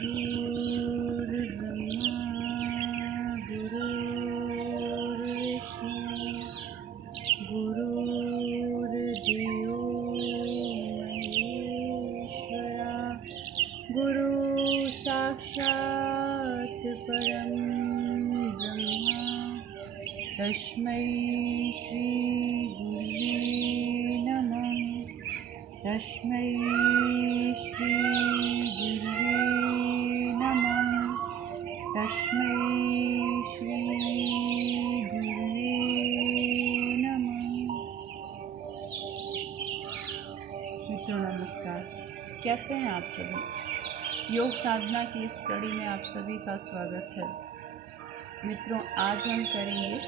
गुरुर्ब्रह्मा गुरुर्विष्णु गुरुर्देवो महेश्वरा गुरु साक्षात् परं ब्रह्मा तस्मै श्री गुरुवे नमः। तस्मै श्री गुरुवे नमः। तस्मै श्री गुरुवे नमः। मित्रों नमस्कार, कैसे हैं आप सभी। योग साधना की इस कड़ी में आप सभी का स्वागत है। मित्रों, आज हम करेंगे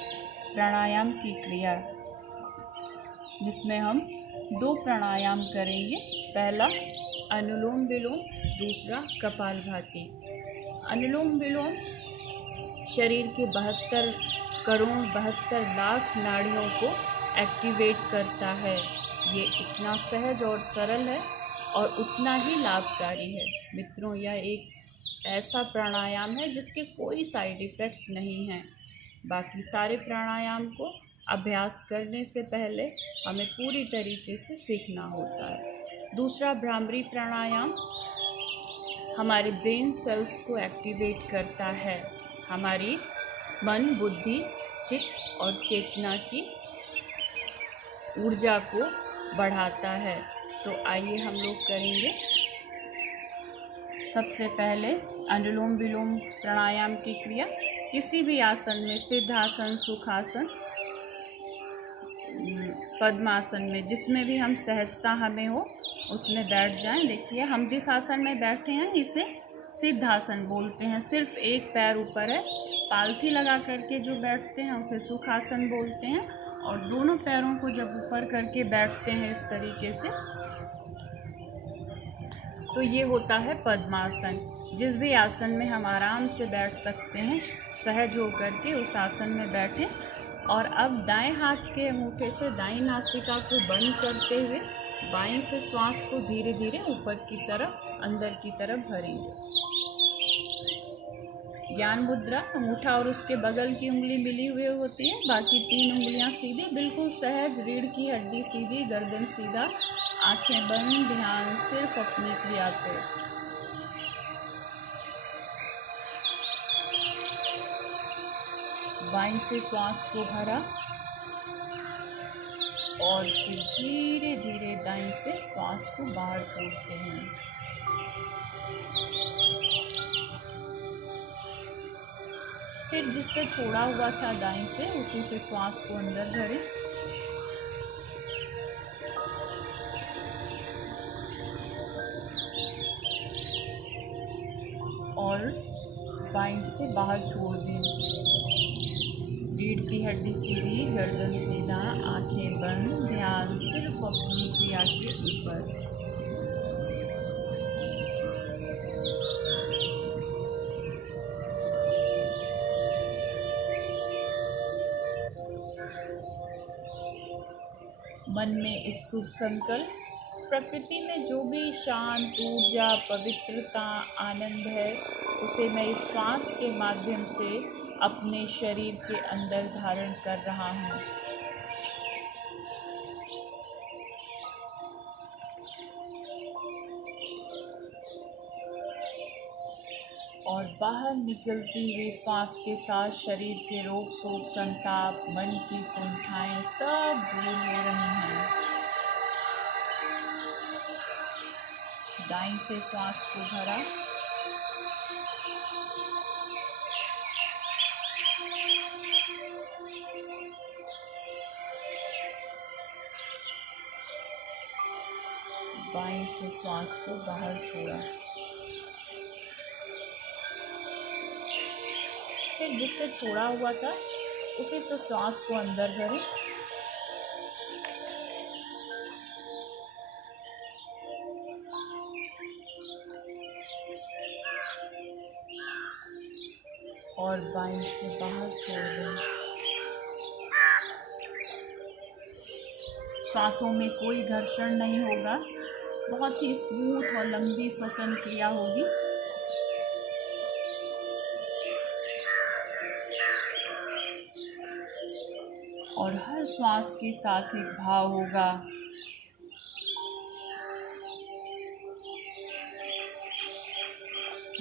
प्राणायाम की क्रिया, जिसमें हम 2 प्राणायाम करेंगे। पहला अनुलोम विलोम, दूसरा कपालभाति। अनुलोम विलोम शरीर के 72 करोड़ 72 लाख नाड़ियों को एक्टिवेट करता है। ये इतना सहज और सरल है और उतना ही लाभकारी है। मित्रों, यह एक ऐसा प्राणायाम है जिसके कोई साइड इफ़ेक्ट नहीं है। बाकी सारे प्राणायाम को अभ्यास करने से पहले हमें पूरी तरीके से सीखना होता है। दूसरा भ्रामरी प्राणायाम हमारे ब्रेन सेल्स को एक्टिवेट करता है, हमारी मन, बुद्धि, चित्त और चेतना की ऊर्जा को बढ़ाता है। तो आइए हम लोग करेंगे। सबसे पहले अनुलोम विलोम प्राणायाम की क्रिया। किसी भी आसन में, सिद्धासन, सुखासन, पद्मासन में, जिसमें भी हम सहजता हमें हो उसमें बैठ जाएं। देखिए, हम जिस आसन में बैठे हैं इसे सिद्धासन बोलते हैं। सिर्फ एक पैर ऊपर है। पालथी लगा करके जो बैठते हैं उसे सुखासन बोलते हैं। और दोनों पैरों को जब ऊपर करके बैठते हैं इस तरीके से, तो ये होता है पद्मासन। जिस भी आसन में हम आराम से बैठ सकते हैं, सहज होकर के उस आसन में बैठें। और अब दाएं हाथ के अंगूठे से दाईं नासिका को बंद करते हुए बाईं से श्वास को धीरे धीरे ऊपर की तरफ, अंदर की तरफ भरेंगे। ज्ञान मुद्रा, अंगूठा और उसके बगल की उंगली मिली हुई होती है, बाकी 3 उंगलियां सीधी, बिल्कुल सहज। रीढ़ की हड्डी सीधी, गर्दन सीधा, आंखें बंद, ध्यान सिर्फ अपनी क्रिया पे। बाईं से श्वास को भरा और फिर धीरे धीरे दाईं से श्वास को बाहर छोड़ते हैं। फिर जिससे छोड़ा हुआ था दाईं से, उसी से श्वास को अंदर भरें। और बाईं से बाहर छोड़ दें। रीढ़ की हड्डी सीधी, गर्दन सीधा, आंखें बंद, ध्यान सिर्फ अपनी क्रिया के ऊपर। मन में एक शुभ संकल्प। प्रकृति में जो भी शांत ऊर्जा, पवित्रता, आनंद है, उसे मैं इस श्वास के माध्यम से अपने शरीर के अंदर धारण कर रहा हूँ। और बाहर निकलती हुई श्वास के साथ शरीर के रोग, शोक, संताप, मन की कुंठाएं सब दूर हो रही हैं। दाईं से श्वास को भरा, बाईं से श्वास को बाहर छोड़ा। फिर जिससे छोड़ा हुआ था उसी से श्वास को अंदर भरें। और बाईं से बाहर छोड़ दें। सांसों में कोई घर्षण नहीं होगा, बहुत ही स्मूथ और लंबी श्वसन क्रिया होगी। और हर श्वास के साथ एक भाव होगा,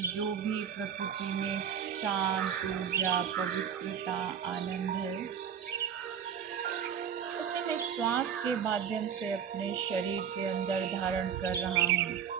जो भी प्रकृति में शांत ऊर्जा, पवित्रता, आनंद है, उसे मैं श्वास के माध्यम से अपने शरीर के अंदर धारण कर रहा हूँ।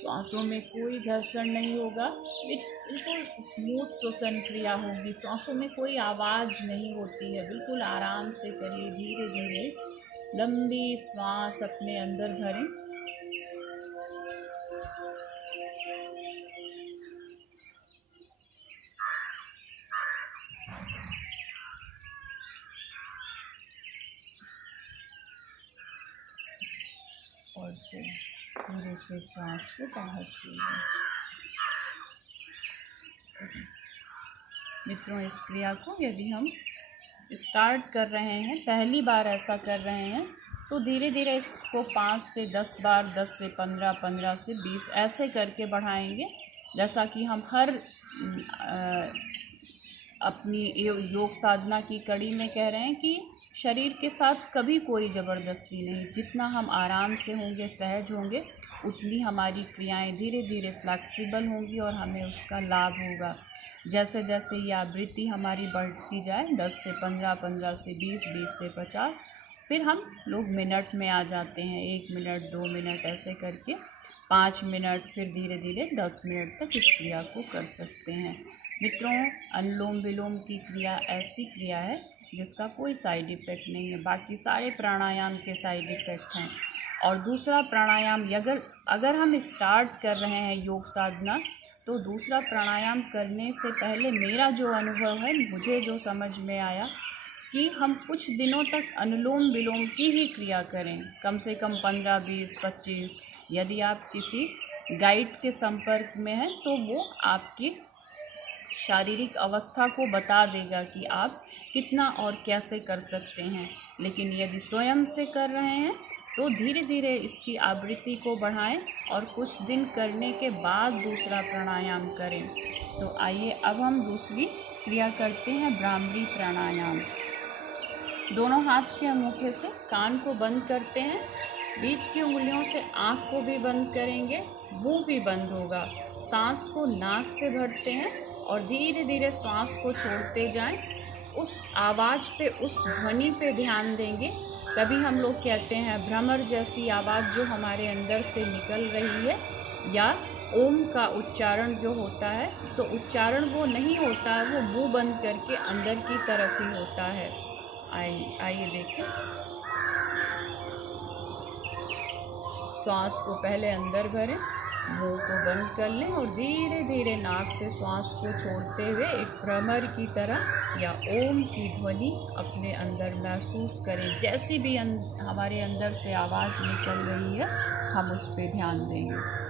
सांसों में कोई घर्षण नहीं होगा, बिल्कुल स्मूथ श्वसन क्रिया होगी। सांसों में कोई आवाज़ नहीं होती है। बिल्कुल आराम से करिए, धीरे धीरे लंबी श्वास अपने अंदर भरें। और से धीरे से सांस को बाहर छोड़ें। मित्रों, इस क्रिया को यदि हम स्टार्ट कर रहे हैं, पहली बार ऐसा कर रहे हैं, तो धीरे धीरे इसको 5 से 10 बार, 10 से 15, 15 से 20 ऐसे करके बढ़ाएंगे। जैसा कि हम हर अपनी योग साधना की कड़ी में कह रहे हैं कि शरीर के साथ कभी कोई ज़बरदस्ती नहीं। जितना हम आराम से होंगे, सहज होंगे, उतनी हमारी क्रियाएं धीरे धीरे फ्लेक्सिबल होंगी और हमें उसका लाभ होगा। जैसे जैसे ये आवृत्ति हमारी बढ़ती जाए, 10 से 15, 15 से 20, 20 से 50, फिर हम लोग मिनट में आ जाते हैं। 1 मिनट, 2 मिनट ऐसे करके 5 मिनट, फिर धीरे धीरे 10 मिनट तक इस क्रिया को कर सकते हैं। मित्रों, अनुलोम विलोम की क्रिया ऐसी क्रिया है जिसका कोई साइड इफ़ेक्ट नहीं है। बाकी सारे प्राणायाम के साइड इफ़ेक्ट हैं। और दूसरा प्राणायाम, अगर हम स्टार्ट कर रहे हैं योग साधना, तो दूसरा प्राणायाम करने से पहले मेरा जो अनुभव है, मुझे जो समझ में आया कि हम कुछ दिनों तक अनुलोम विलोम की ही क्रिया करें, कम से कम 15, 20, 25। यदि आप किसी गाइड के संपर्क में हैं तो वो आपकी शारीरिक अवस्था को बता देगा कि आप कितना और कैसे कर सकते हैं। लेकिन यदि स्वयं से कर रहे हैं तो धीरे धीरे इसकी आवृत्ति को बढ़ाएं और कुछ दिन करने के बाद दूसरा प्राणायाम करें। तो आइए अब हम दूसरी क्रिया करते हैं, भ्रामरी प्राणायाम। दोनों हाथ के अंगूठे से कान को बंद करते हैं, बीच की उंगलियों से आँख को भी बंद करेंगे, मुंह भी बंद होगा। सांस को नाक से भरते हैं और धीरे धीरे सांस को छोड़ते जाएं। उस आवाज़ पे, उस ध्वनि पे ध्यान देंगे। कभी हम लोग कहते हैं भ्रमर जैसी आवाज़ जो हमारे अंदर से निकल रही है, या ओम का उच्चारण जो होता है, तो उच्चारण वो नहीं होता है, वो मुंह बंद करके अंदर की तरफ ही होता है। आइए देखें। श्वास को पहले अंदर भरें, मुंह को बंद कर लें और धीरे धीरे नाक से श्वास को छोड़ते हुए एक भ्रमर की तरह या ओम की ध्वनि अपने अंदर महसूस करें। जैसी भी हमारे अंदर से आवाज़ निकल रही है, हम उस पर ध्यान देंगे।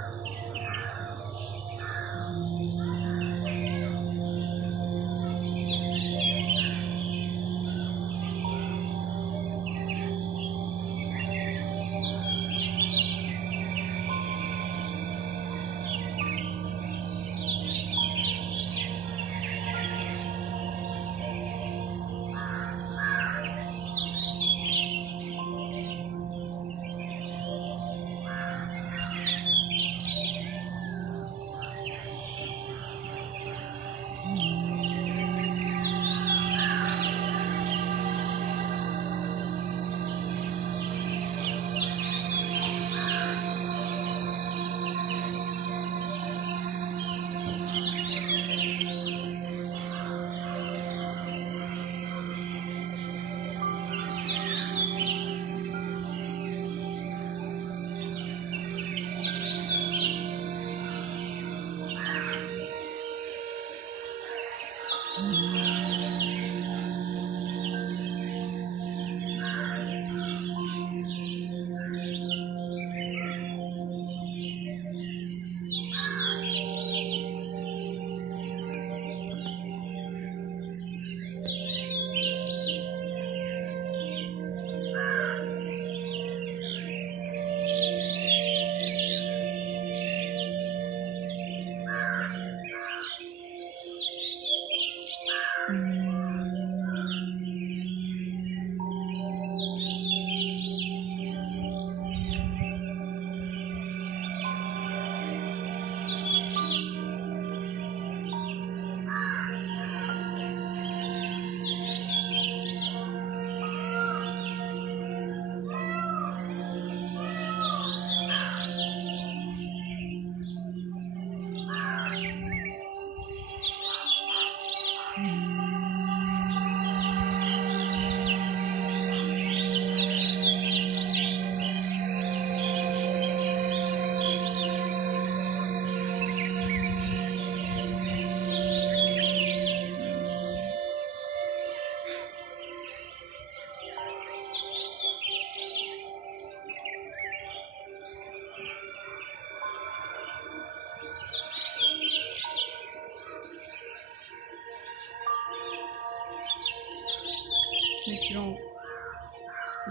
मित्रों,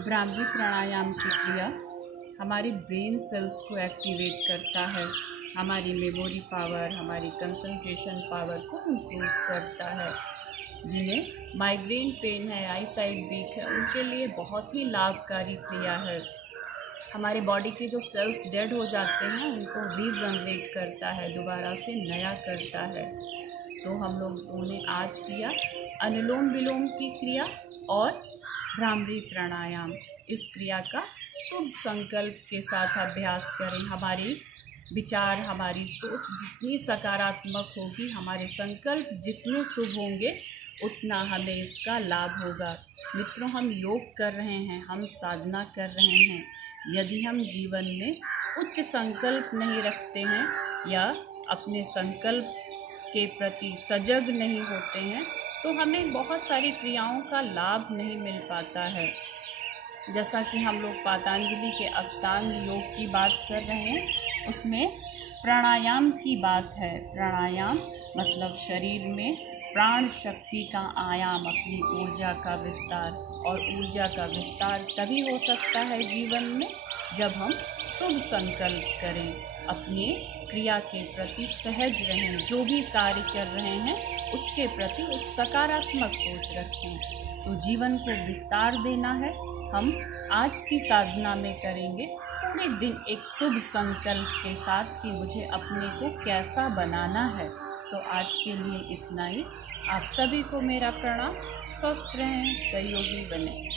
भ्रामरी प्राणायाम की क्रिया हमारी ब्रेन सेल्स को एक्टिवेट करता है, हमारी मेमोरी पावर, हमारी कंसंट्रेशन पावर को इम्प्रूव करता है। जिन्हें माइग्रेन पेन है, आई साइट वीक है, उनके लिए बहुत ही लाभकारी क्रिया है। हमारे बॉडी के जो सेल्स डेड हो जाते हैं उनको रीजनरेट करता है, दोबारा से नया करता है। तो हम लोगों ने आज किया अनुलोम विलोम की क्रिया और भ्रामरी प्राणायाम। इस क्रिया का शुभ संकल्प के साथ अभ्यास करें। हमारी विचार, हमारी सोच जितनी सकारात्मक होगी, हमारे संकल्प जितने शुभ होंगे, उतना हमें इसका लाभ होगा। मित्रों, हम योग कर रहे हैं, हम साधना कर रहे हैं। यदि हम जीवन में उच्च संकल्प नहीं रखते हैं या अपने संकल्प के प्रति सजग नहीं होते हैं तो हमें बहुत सारी क्रियाओं का लाभ नहीं मिल पाता है। जैसा कि हम लोग पतंजलि के अष्टांग योग की बात कर रहे हैं, उसमें प्राणायाम की बात है। प्राणायाम मतलब शरीर में प्राण शक्ति का आयाम, अपनी ऊर्जा का विस्तार। और ऊर्जा का विस्तार तभी हो सकता है जीवन में जब हम शुभ संकल्प करें, अपने क्रिया के प्रति सहज रहें, जो भी कार्य कर रहे हैं उसके प्रति एक सकारात्मक सोच रखें। तो जीवन को विस्तार देना है, हम आज की साधना में करेंगे पूरे दिन एक शुभ संकल्प के साथ कि मुझे अपने को कैसा बनाना है। तो आज के लिए इतना ही। आप सभी को मेरा प्रणाम। स्वस्थ रहें, सहयोगी बने।